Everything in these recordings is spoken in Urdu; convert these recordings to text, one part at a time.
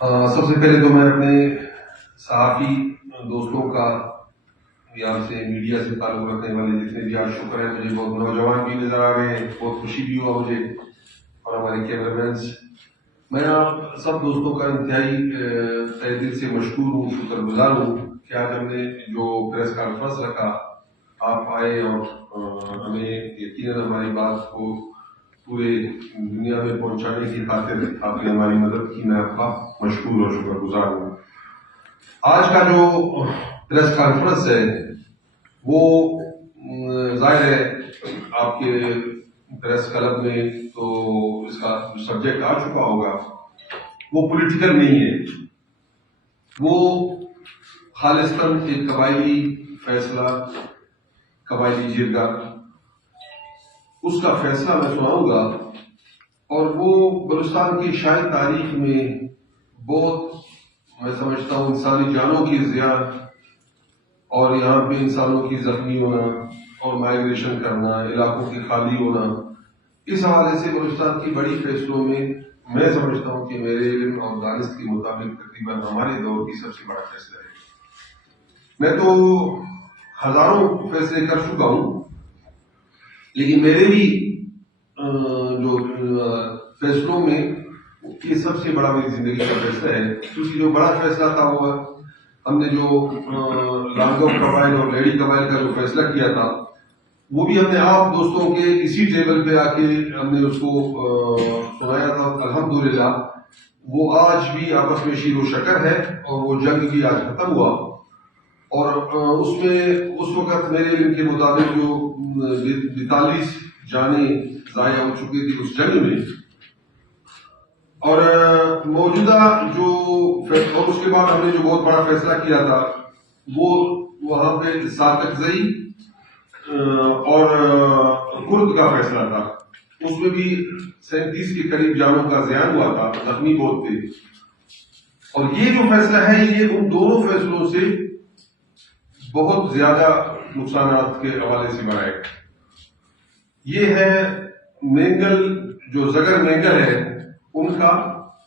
سب سے پہلے تو میں اپنے صحافی دوستوں کا یہاں سے میڈیا سے تعلق رکھنے والے جتنے بھی آج شکر ہے، مجھے بہت نوجوان بھی نظر آ رہے ہیں، بہت خوشی بھی ہوا مجھے، اور ہمارے کیمرہ مینس، میں آپ سب دوستوں کا انتہائی تہ دل سے مشکور ہوں، شکر گزار ہوں کہ آج ہم نے جو پریس کانفرنس رکھا، آپ آئے اور ہمیں یقیناً ہماری بات کو پورے دنیا میں پہنچانے کی خاطر آپ نے ہماری مدد کی، میں آپ کا مشکور اور شکر گزار ہوں۔ آج کا جو پریس کانفرنس ہے وہ ظاہر ہے آپ کے پریس کلب میں تو اس کا سبجیکٹ آ چکا ہوگا، وہ پولیٹیکل نہیں ہے، وہ خالصتاً ایک قبائلی فیصلہ، قبائلی جرگہ، اس کا فیصلہ میں سناؤں گا، اور وہ بلوچستان کی شاہی تاریخ میں بہت، میں سمجھتا ہوں، انسانی جانوں کی ضیاع اور یہاں پہ انسانوں کی زخمی ہونا اور مائگریشن کرنا، علاقوں کی خالی ہونا، اس حوالے سے بلوچستان کی بڑی فیصلوں میں سمجھتا ہوں کہ میرے علم اور دانش کے مطابق تقریباً ہمارے دور کی سب سے بڑا فیصلہ ہے۔ میں تو ہزاروں فیصلے کر چکا ہوں، لیکن میرے بھی جو فیصلوں میں یہ سب سے بڑا میری زندگی کا فیصلہ ہے، کیونکہ جو بڑا فیصلہ تھا وہ ہم نے جو لانگو قبائل اور لیڈی قبائل کا جو فیصلہ کیا تھا، وہ بھی ہم نے آپ دوستوں کے اسی ٹیبل پہ آ کے ہم نے اس کو سنایا تھا۔ الحمدللہ وہ آج بھی آپس میں شیر و شکر ہے، اور وہ جنگ بھی آج ختم ہوا، اور اس میں اس وقت میرے علم کے مطابق جو 42 جانیں ضائع ہو چکی تھی اس جنگ میں، اور موجودہ جو اور اس کے بعد ہم نے جو بہت بڑا فیصلہ کیا تھا وہ وہاں پہ ساتکزئی اور کرد کا فیصلہ تھا، اس میں بھی 37 کے قریب جانوں کا زیان ہوا تھا، زخمی بہت تھے، اور یہ جو فیصلہ ہے یہ ان دونوں فیصلوں سے بہت زیادہ نقصانات کے حوالے سے بڑا ہے۔ یہ ہے مینگل، جو زگر مینگل ہے ان کا،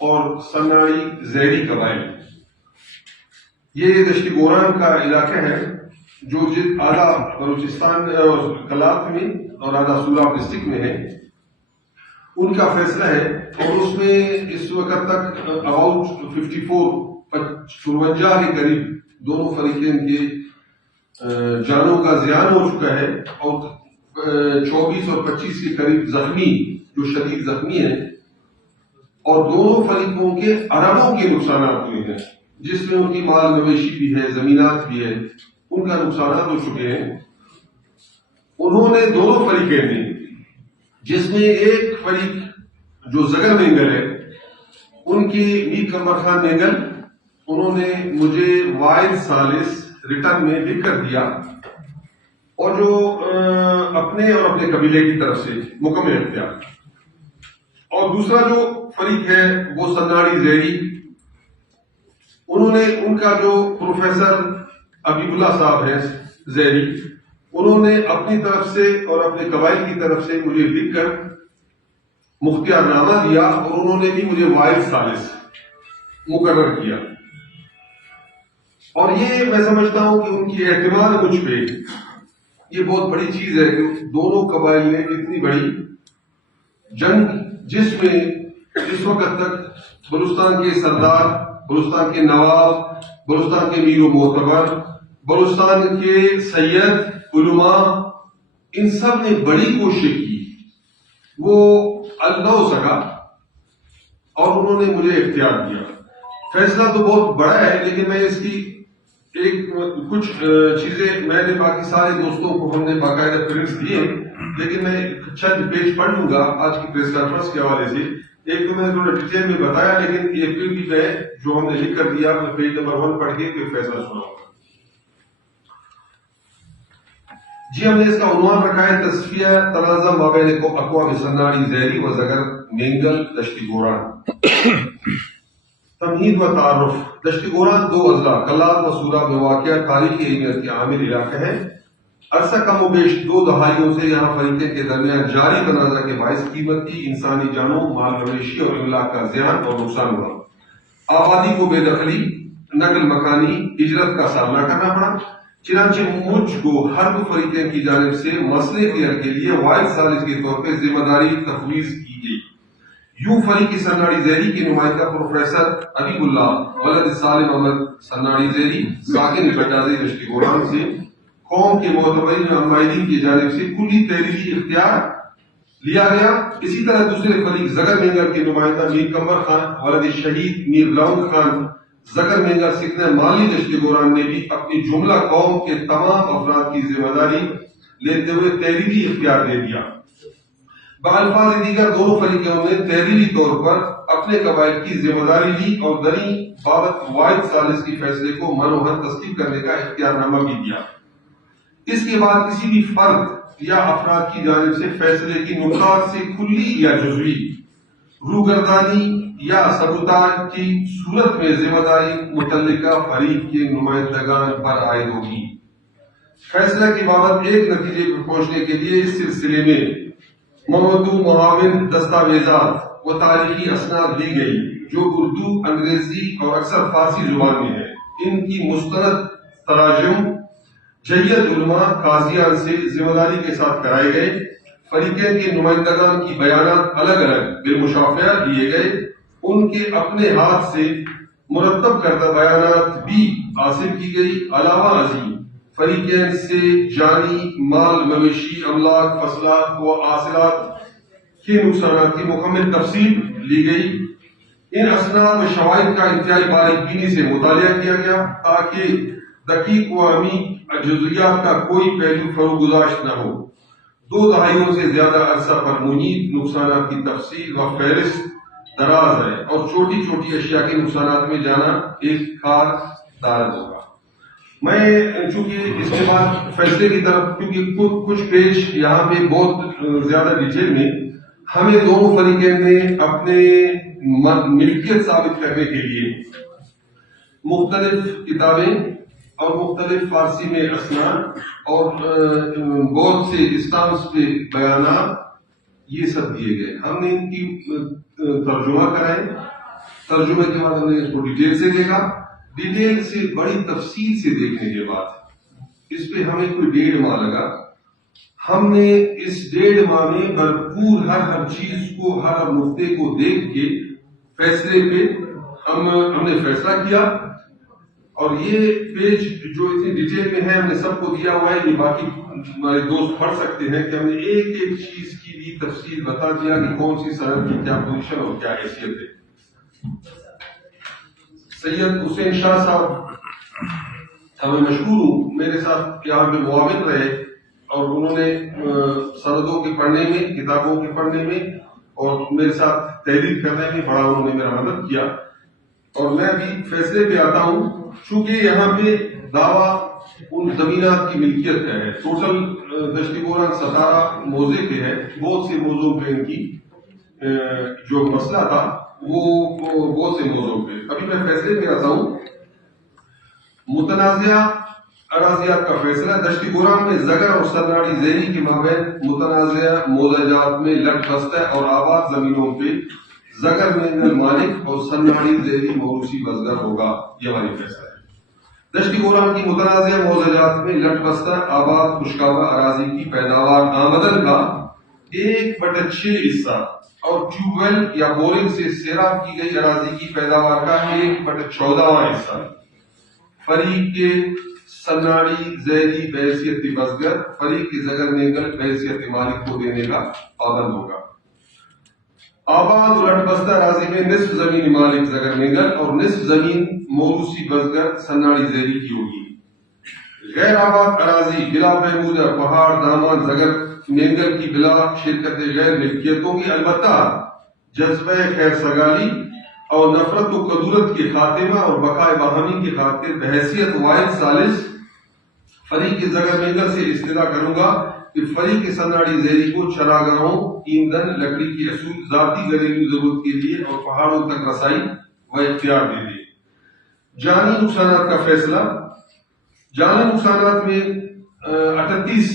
اور سناڑی زیری قبائل، یہ دشت گوران کا علاقہ ہے جو آدھا بلوچستان کلات میں اور آدھا سوراب ڈسٹرکٹ میں ہے، ان کا فیصلہ ہے، اور اس میں اس وقت تک اباؤٹ 54 کے قریب دونوں فریقین کے جانوں کا زیان ہو چکا ہے، اور 24 اور 25 کے قریب زخمی، جو شدید زخمی ہیں، اور دونوں فریقوں کے اربوں کے نقصانات ہوئے ہیں، جس میں ان کی مال مویشی بھی ہے، زمینات بھی ہے، ان کا نقصانات ہو چکے ہیں۔ انہوں نے دونوں فریقین نے، جس میں ایک فریق جو زگر مینگل ہے، ان کی میر قمر خان مینگل، انہوں نے مجھے وائل سالس ریٹرن میں لکھ کر دیا، اور جو اپنے اور اپنے قبیلے کی طرف سے مکمل اختیار، اور دوسرا جو فریق ہے وہ سناڑی زیری، انہوں نے، ان کا جو پروفیسر حبیب اللہ صاحب ہیں زیری، انہوں نے اپنی طرف سے اور اپنے قبائل کی طرف سے مجھے لکھ کر مختار نامہ دیا، اور انہوں نے بھی مجھے وائل ثالث مقرر کیا، اور یہ میں سمجھتا ہوں کہ ان کی اعتماد مجھ پہ یہ بہت بڑی چیز ہے کہ دونوں قبائل نے اتنی بڑی جنگ، جس میں اس وقت تک بلوچستان کے سردار، بلوچستان کے نواب، بلوچستان کے میر و معتبر، بلوچستان کے سید علماء، ان سب نے بڑی کوشش کی، وہ نہ ہو سکا، اور انہوں نے مجھے اختیار دیا۔ فیصلہ تو بہت بڑا ہے، لیکن میں اس کی کچھ چیزیں میں نے باقی سارے دوستوں کو ہم نے باقاعدہ پرنٹس دیے، لیکن میں چند پیج پڑھ لوں گا آج کی پریس کانفرنس کے حوالے سے۔ ایک تو میں نے تھوڑا ڈیٹیل میں بتایا، لیکن یہ پھر بھی میں جو ہم نے لکھ کر دیا، میں پیج نمبر 1 پڑھ کے پھر فیصلہ سناؤں گا۔ جی، ہم نے اس کا عنوان رکھا ہے تصفیہ تنازع مابین اقوام سناڑی زیری و زگر مینگل دشت گوران۔ تمہید و تعارف۔ دشت گوران 2 اضلاع کلات و سوراب میں واقع تاریخی اہمیت کے عامل علاقہ ہے۔ عرصہ کم و بیش 2 دہائیوں سے یہاں فریقین کے درمیان جاری تنازع کے باعث قیمتی انسانی جانوں، مال مویشی اور املاک کا زیان اور نقصان ہوا۔ آبادی کو بے دخلی، نقل مکانی، ہجرت کا سامنا کرنا پڑا۔ چنانچہ مجھ کو ہر دو فریقین کی جانب سے مسئلے کے حل کے لیے واحد ثالث کے طور پہ ذمہ داری تفویض کی گئی۔ یوں فریق سناڑی زیری کے نمائندہ پروفیسر حبیب اللہ ولد سالم احمد سناڑی زیری ساکن گڈازی دشتی گوران سے قوم کے معتبرین نمائندین کی جانب سے کلی تحریری اختیار لیا گیا۔ اسی طرح دوسرے فریق زگر مینگر کے نمائندہ میر کمبر خان ولد شہید میر لونگ خان زگر مینگر سکھنے مالی دشتی گوران نے بھی اپنی جملہ قوم کے تمام افراد کی ذمہ داری لیتے ہوئے تحریری اختیار دے دیا۔ بالفاظ دیگر دونوں فریقوں نے تحریری طور پر اپنے قبائل کی ذمہ داری لی اور دریں بابت واحد ثالث کی فیصلے کو منوہن تسلیم کرنے کا اختیار نامہ بھی دیا۔ اس کے بعد کسی بھی فرد یا افراد کی جانب سے فیصلے کی نکات سے کلی یا جزوی روگردانی یا ثبوتات کی صورت میں ذمہ داری متعلقہ فریق کے نمائندگان پر عائد ہوگی۔ فیصلہ کی بابت ایک نتیجے پر پہنچنے کے لیے اس سلسلے میں موضوع معاون دستاویزات و تاریخی اسناد دی گئی جو اردو، انگریزی اور اکثر فارسی زبان میں ہے۔ ان کی مستند تراجم جید علماء قاضیان سے ذمہ داری کے ساتھ کرائے گئے۔ فریقین کے نمائندگان کی بیانات الگ الگ بالمشافہہ لیے گئے۔ ان کے اپنے ہاتھ سے مرتب کردہ بیانات بھی حاصل کی گئی۔ علاوہ ازیں فریقین سے جانی مال، مویشی، املاک، فصلات و حاصلات کے نقصانات کی مکمل تفصیل لی گئی۔ ان اسناد و شواہد کا انتہائی باریک بینی سے مطالعہ کیا گیا تاکہ دقیق و عمیق جزئیات کا کوئی پہلو فروگزاشت نہ ہو۔ 2 دہائیوں سے زیادہ عرصہ پر محیط نقصانات کی تفصیل و فہرست دراز ہے اور چھوٹی چھوٹی اشیاء کے نقصانات میں جانا ایک کار دارد ہوگا۔ میں چونکہ اس کے بعد فیصلے کی طرف، کیونکہ کچھ پیج یہاں پہ بہت زیادہ ڈیٹیل میں ہمیں دونوں فریقین نے اپنے ملکیت ثابت کرنے کے لیے مختلف کتابیں اور مختلف فارسی میں اسناد اور بہت سے اسٹامپس پہ بیانات یہ سب دیے گئے۔ ہم نے ان کی ترجمہ کرائے، ترجمے کے بعد ہم نے اس کو ڈیٹیل سے دیکھا۔ ڈیٹیل سے بڑی تفصیل سے دیکھنے کے بعد اس پہ ہمیں کوئی 1.5 ماہ لگا۔ ہم نے اس 1.5 ماہ میں بھرپور ہر چیز کو، ہر نقطے کو دیکھ کے فیصلے پہ ہم نے فیصلہ کیا۔ اور یہ پیج جو اتنی ڈیٹیل میں ہے ہم نے سب کو دیا ہوا ہے، یہ باقی ہمارے دوست پڑھ سکتے ہیں کہ ہم نے ایک ایک چیز کی بھی تفصیل بتا دیا کہ کون سی سند کی کیا پوزیشن اور کیا حیثیت ہے۔ سید حسین شاہ صاحب ہمیں مشہور ہوں، میرے ساتھ یہاں پہ معاون رہے اور انہوں نے سندوں کے پڑھنے میں، کتابوں کے پڑھنے میں اور میرے ساتھ تحریر کرنے میں بڑا انہوں نے میرا مدد کیا۔ اور میں بھی فیصلے پہ آتا ہوں چونکہ یہاں پہ دعویٰ ان زمینات کی ملکیت کا ہے۔ ٹوٹل دشتی گوران 17 موضوع پہ ہے، بہت سے موضوع پہ ان کی جو مسئلہ تھا وہ بہت سے موضوع پہ۔ ابھی میں فیصلے پہ آتا ہوں۔ متنازعہ اراضیات کا فیصلہ۔ دشتی گوران میں زگر اور سناڑی زیری کے مابین متنازعہ موضوعات میں لٹ بستہ اور آباد زمینوں پہ زگر مینگل مالک اور سناڑی زیری موروثی بزگر ہوگا، یہ ہماری فیصلہ ہے۔ دشتی گوران کی متنازعہ موضوعات میں لٹ بستہ آباد خشکابہ اراضی کی پیداوار آمدن کا 1/6 حصہ اور ٹیوب ویل یا بورنگ سے سیراب کی گئی اراضی کی پیداوار کا 1/14 حصہ فریق کے سناڑی زیری بحیثیت بزگر، فریق کے زگر مینگل بحیثیت مالک کو دینے کا پابند ہوگا۔ آباد اور لٹ بستہ اراضی میں نصف زمین مالک زگر مینگل اور نصف زمین موروثی بزگر سناڑی زیری کی ہوگی۔ غیر آباد اراضی بلا محمودہ پہاڑ دامان زگر مینگل کی بلا شرکت غیر ملکیتوں کی، البتہ جذبہ خیر سگالی اور نفرت و کدورت کے خاتمہ اور بقائے باہمی کی خاطر بحیثیت واحد ثالث فریق زگر مینگل سے استدعا کروں گا کہ فریق سناڑی زیری کو چراگاہوں، ایندھن، لکڑی کے اصول، ذاتی گھریلو ضرورت کے لیے اور پہاڑوں تک رسائی و اختیار دے دے۔ جانی نقصانات کا فیصلہ۔ جانی نقصانات میں 38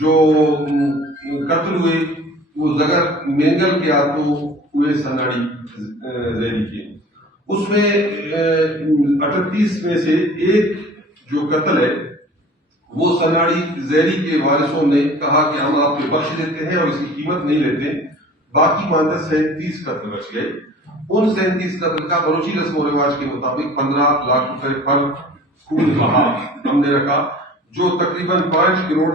جو قتل ہوئے وہ زگر مینگل کے ہاتھوں ہوئے سناڑی زیری کے، اس میں 38 میں سے ایک جو قتل ہے وہ سناڑی زیری کے وارثوں نے کہا کہ ہم آپ کو بخش دیتے ہیں اور اس کی قیمت نہیں لیتے، باقی ماندہ 37 قتل بچ گئے۔ ان 37 قتل کا بلوچی رسم و رواج کے مطابق 15 لاکھ روپے پر خون بہا ہم نے رکھا، جو تقریباً 5 کروڑ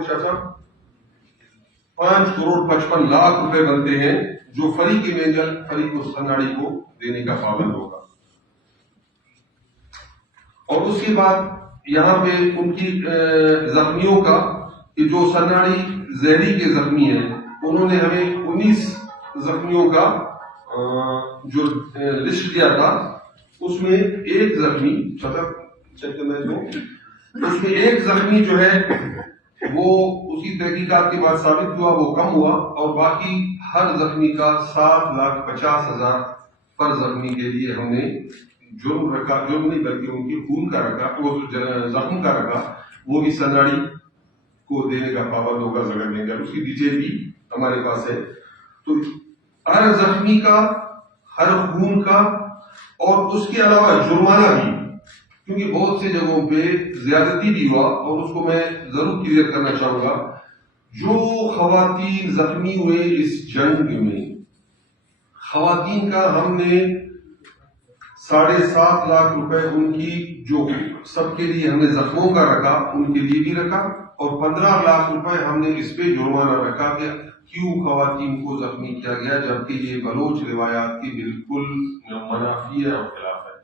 55 لاکھ روپے بنتے ہیں، جو فریق مینگل فریق سناڑی کو دینے کا پابند ہوگا۔ اور اس کے بعد یہاں پہ ان کی زخمیوں کا کہ جو سناڑی زہری کے زخمی ہیں انہوں نے ہمیں 19 زخمیوں کا جو لسٹ دیا تھا، اس میں ایک زخمی اس میں ایک زخمی جو ہے وہ اس کی تحقیقات کے بعد ثابت ہوا وہ کم ہوا، اور باقی ہر زخمی کا 7,50,000 پر زخمی کے لیے ہم نے جرم رکھا، جرم نہیں بلکہ ان کی خون کا رکھا، وہ زخم کا رکھا، وہ بھی سناڑی کو دینے کا پابند ہوگا زگر دیں گے، اس کی ڈیٹیل بھی ہمارے پاس ہے۔ تو ہر زخمی کا، ہر خون کا، اور اس کے علاوہ جرمانہ بھی، کیونکہ بہت سے جگہوں پہ زیادتی بھی ہوا، اور اس کو میں ضرور کلیئر کرنا چاہوں گا۔ جو خواتین زخمی ہوئے اس جنگ میں، خواتین کا ہم نے 7.5 لاکھ روپے ان کی جو سب کے لیے ہم نے زخموں کا رکھا ان کے لیے بھی رکھا، اور 15 لاکھ روپے ہم نے اس پہ جرمانہ رکھا کہ کیوں خواتین کو زخمی کیا گیا، جبکہ یہ بلوچ روایات کی بالکل منافی ہے اور خلاف ہے۔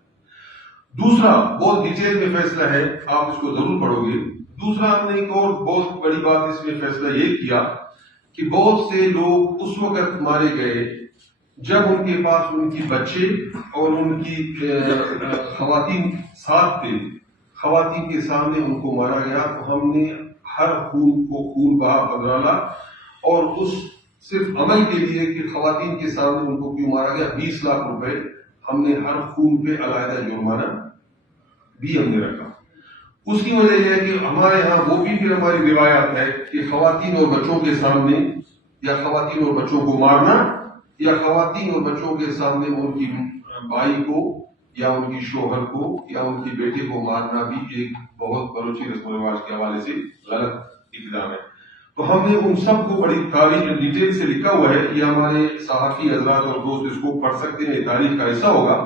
دوسرا بہت ڈیٹیل میں فیصلہ ہے، آپ اس کو ضرور پڑھو گے۔ دوسرا ہم نے ایک اور بہت بڑی بات اس میں فیصلہ یہ کیا کہ بہت سے لوگ اس وقت مارے گئے جب ان کے پاس ان کی بچے اور ان کی خواتین ساتھ تھے، خواتین کے سامنے ان کو مارا گیا، تو ہم نے ہر خون کو خون بہا 15 لاکھ، اور اس صرف عمل کے لیے کہ خواتین کے سامنے ان کو کیوں مارا گیا 20 لاکھ روپے ہم نے ہر خون پہ علیحدہ جرمانہ بھی ہم نے رکھا۔ اس کی وجہ یہ ہے کہ ہمارے ہاں وہ بھی پھر ہماری روایات ہے کہ خواتین اور بچوں کے سامنے، یا خواتین اور بچوں کو مارنا، یا خواتین اور بچوں کے سامنے ان کی بھائی کو یا ان کی شوہر کو یا ان کی بیٹے کو مارنا بھی ایک بہت بلوچی رسم و رواج کے حوالے سے غلط اقدام ہے۔ تو ہم نے ان سب کو بڑی تاریخ ڈیٹیل سے لکھا ہوا ہے، یہ ہمارے صحافی حضرات اور دوست اس کو پڑھ سکتے ہیں، تاریخ کا حصہ ہوگا۔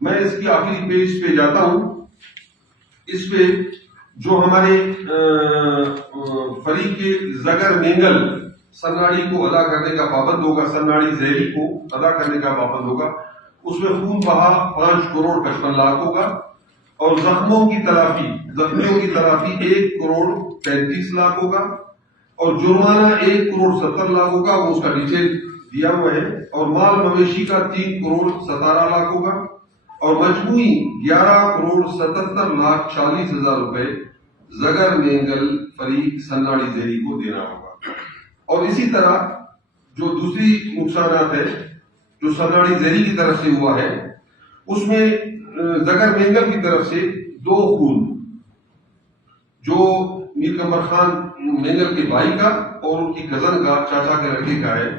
میں اس کی آخری پیج پہ جاتا ہوں۔ اس پہ جو ہمارے فریق زگر مینگل سناڑی کو ادا کرنے کا پابند ہوگا، سناڑی زہری کو ادا کرنے کا پابند ہوگا، اس میں خون بہا 5 کروڑ 55 لاکھ ہوگا، اور زخموں کی تلافی، زخمیوں کی تلافی 1 کروڑ 35 لاکھ ہوگا، اور جرمانہ 1 کروڑ 70 لاکھ ہوگا، وہ اس کا ڈیٹیل دیا ہوا ہے، اور مال مویشی کا 3 کروڑ 17 لاکھ ہوگا، اور مجموعی 11 کروڑ 77 لاکھ 40 ہزار روپے زگر مینگل فریق سناڑی زہری کو دینا ہوگا۔ اور اسی طرح جو دوسری نقصانات ہے جو سناڑی زہری کی طرف سے ہوا ہے، اس میں زگر مینگل کی طرف سے 2 خون، جو میر قمر خان مینگل کے بھائی کا اور ان کی کزن کا، چاچا کے لڑکے کا ہے،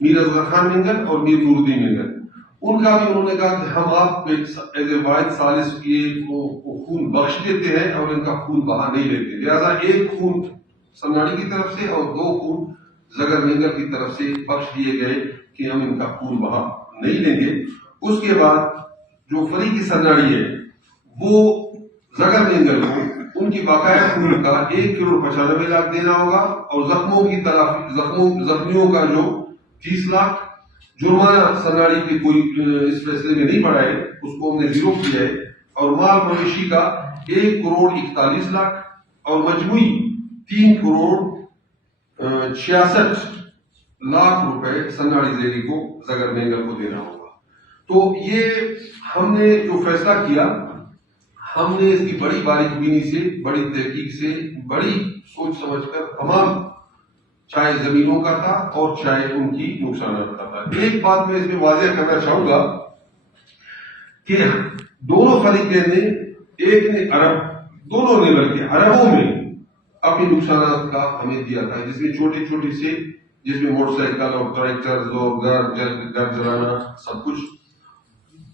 میر اصغر خان مینگل اور میر نور الدین مینگل، ان کا بھی انہوں نے کہا کہ ہم آپ ایز اے واحد ثالث یہ خون بخش دیتے ہیں اور ان کا خون بہا نہیں لیتے، لہذا 1 خون سناڑی کی طرف سے اور 2 خون زگر مینگل کی طرف سے بخش دیے گئے کہ ہم ان کا خون بہا نہیں لیں گے۔ اس کے بعد جو فریق سناڑی ہے وہ زگر مینگل کو ان کی باقاعدہ خون کا 1 کروڑ 95 لاکھ دینا ہوگا، اور زخموں کی زخمیوں کا جو 30 لاکھ، جرمانہ سناڑی کے کوئی اس فیصلے میں نہیں پڑا ہے، اس کو ہم نے 0 کیا ہے، اور مال مویشی کا 1 کروڑ 41 لاکھ، اور مجموعی 3 کروڑ 66 لاکھ روپے سناڑی زہری کو زگر مینگل کو دینا ہوگا۔ تو یہ ہم نے جو فیصلہ کیا، ہم نے اس کی بڑی باریک بینی سے، بڑی تحقیق سے، بڑی سوچ سمجھ کر، تمام چاہے زمینوں کا تھا اور چاہے ان کی نقصانات کا تھا۔ ایک بات میں اس میں واضح کرنا چاہوں گا کہ دونوں فریقین نے، ایک نے عرب، دونوں نے بلکہ عربوں میں اپنی نقصانات کا ہمیں دیا تھا، جس میں چھوٹی چھوٹی سے، جس میں موٹر سائیکل اور ٹریکٹر اور گھر جلانا سب کچھ،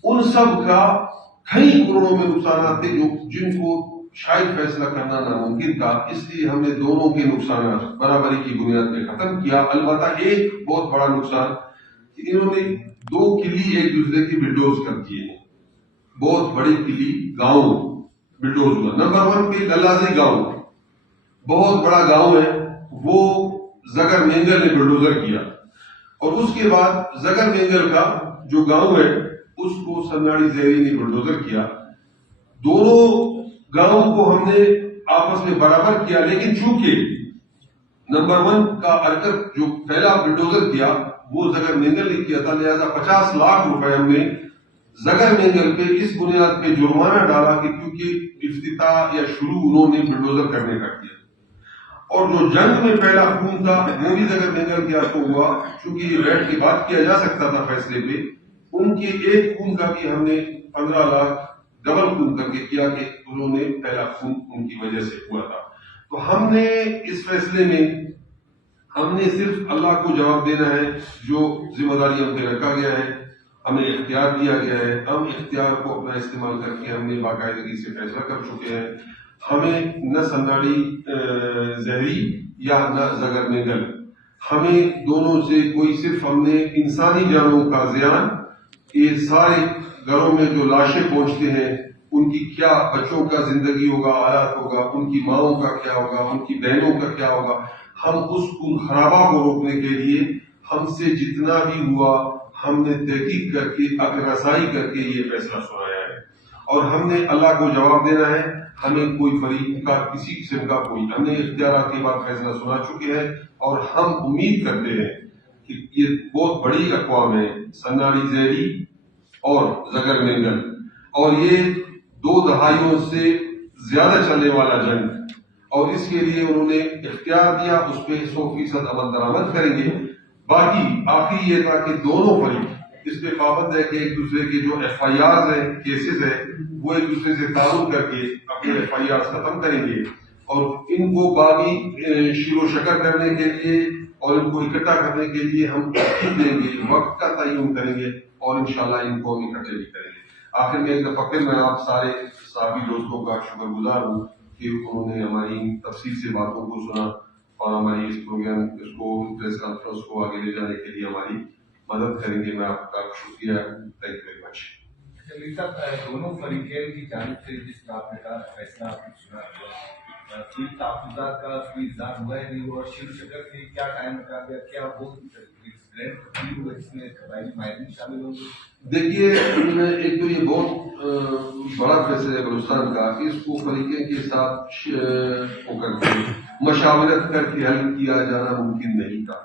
ان سب کا کئی کروڑوں میں نقصانات تھے جن کو شاید فیصلہ کرنا ناممکن تھا، اس لیے ہم نے دونوں کے نقصانات برابری کی بنیاد پہ ختم کیا۔ البتہ ایک بہت بڑا نقصان کہ انہوں نے 2 قلعے ایک دوسرے کی بلڈوز کر دیے ہیں، بہت بڑی قلعے گاؤں بلڈوز ہوا۔ نمبر 1 پہ دلازی گاؤں، بہت بڑا گاؤں ہے، وہ زگر مینگل نے بلڈوزر کیا، اور اس کے بعد زگر مینگل کا جو گاؤں ہے اس کو سناڑی زہری نے بلڈوزر کیا۔ دونوں گاؤں کو ہم نے آپس میں برابر کیا، لیکن چونکہ نمبر 1 کا حرکت جو پہلا بلڈوزر کیا وہ زگر مینگل نے کیا تھا، لہذا 50 لاکھ روپے ہم نے زگر مینگل پہ اس بنیاد پہ جرمانہ ڈالا کہ کیونکہ افتتاح یا شروع انہوں نے بلڈوزر کرنے کا کیا۔ اور جو جنگ میں پہلا خون تھا وہ بھی زگر مینگل کے ہاتھوں ہوا، چونکہ یہ بیٹھ کے بات کیا جا سکتا تھا فیصلے پہ۔ ان کے ایک خون کا بھی ہم نے 15 لاکھ ڈبل خون کر کے کیا کہ انہوں نے پہلا خون ان کی وجہ سے ہوا تھا۔ تو ہم نے اس فیصلے میں ہم نے صرف اللہ کو جواب دینا ہے، جو ذمہ داری ہم پہ رکھا گیا ہے، ہمیں اختیار دیا گیا ہے، ہم اختیار کو اپنا استعمال کر کے ہم نے باقاعدگی سے فیصلہ کر چکے ہیں۔ ہمیں نہ سناڑی زہری یا نہ زگر مینگل، ہمیں دونوں سے کوئی، صرف ہم نے انسانی جانوں کا زیان، یہ سارے گھروں میں جو لاشیں پہنچتے ہیں ان کی کیا، بچوں کا زندگی ہوگا، حالات ہوگا، ان کی ماؤں کا کیا ہوگا، ان کی بہنوں کا کیا ہوگا، ہم اس خون خرابہ کو روکنے کے لیے ہم سے جتنا بھی ہوا ہم نے تحقیق کر کے، عقل رسائی کر کے یہ فیصلہ سنایا ہے، اور ہم نے اللہ کو جواب دینا ہے۔ ہمیں کوئی فریق کا کسی قسم کا کوئی، ہم نے اختیارات کے بعد فیصلہ سنا چکے ہیں، اور ہم امید کرتے ہیں کہ یہ بہت بڑی اقوام ہے، سناڑی زہری اور زگر مینگل، اور یہ 2 دہائیوں سے زیادہ چلنے والا جنگ، اور اس کے لیے انہوں نے اختیار دیا، اس پہ 100% عمل درآمد کریں گے۔ باقی آخری یہ تھا کہ دونوں فریق اس پہ پابند ہے کہ ایک دوسرے کے جو FIRs ہیں، کیسز ہیں، وہ ایک دوسرے سے تعلق کر کے اپنے FIRs ختم کریں گے، اور ان کو باقی شیر و شکر کرنے کے لیے اور ان کو اکٹھا کرنے کے لیے ہم ترتیب دیں گے، وقت کا تعین کریں گے، اور انشاءاللہ ان کو ہم اکٹھے بھی کریں گے۔ آخر میں ایک دفعہ پھر میں آپ سارے صحابی دوستوں کا شکر گزار ہوں کہ انہوں نے ہماری تفصیل سے باتوں کو سنا، اور ہماری اس پروگرام اس کو پریس کانفرنس کو آگے لے جانے کے لیے ہماری مدد کریں گے۔ میں آپ کا شکریہ، تھینک یو ویری مچ۔ دونوں فریقین کی جانب سے جس آپ نے کہا فیصلہ آپ نے سنا، کوئی تحفظات کا کوئی اظہار ہوا ہے نہیں، اور شیر و شکر کے کیا ٹائم رکھا گیا، کیا وہ گرینڈ تبدیل ہوئے جس میں قبائلی ماہرین شامل ہوں گے؟ دیکھیے، ایک تو یہ بہت بڑا فیصلہ ہے بلوچستان کا، اس کو فریقین کے ساتھ وہ کر کے مشاورت کر کے حل کیا جانا ممکن نہیں تھا،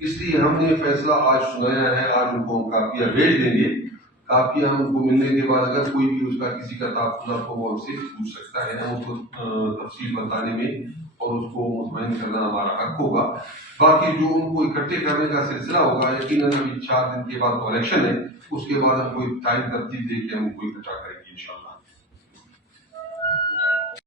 اس لیے ہم نے فیصلہ آج سنایا ہے۔ آج ان کو ہم کاپیاں بھیج دیں گے، کاپیاں ہم کو ملنے کے بعد اگر کوئی بھی اس کا کسی کا تحفظات ہو وہ ہم سے پوچھ سکتا ہے، ہم اس کو تفصیل بتانے میں اور اس کو مطمئن کرنا ہمارا حق ہوگا۔ باقی جو ان کو اکٹھے کرنے کا سلسلہ ہوگا، یقیناً ابھی 4 دن کے بعد تو الیکشن ہے، اس کے بعد ہم کوئی ٹائم ترتیب دے کے ہم کو اکٹھا کریں گے انشاءاللہ۔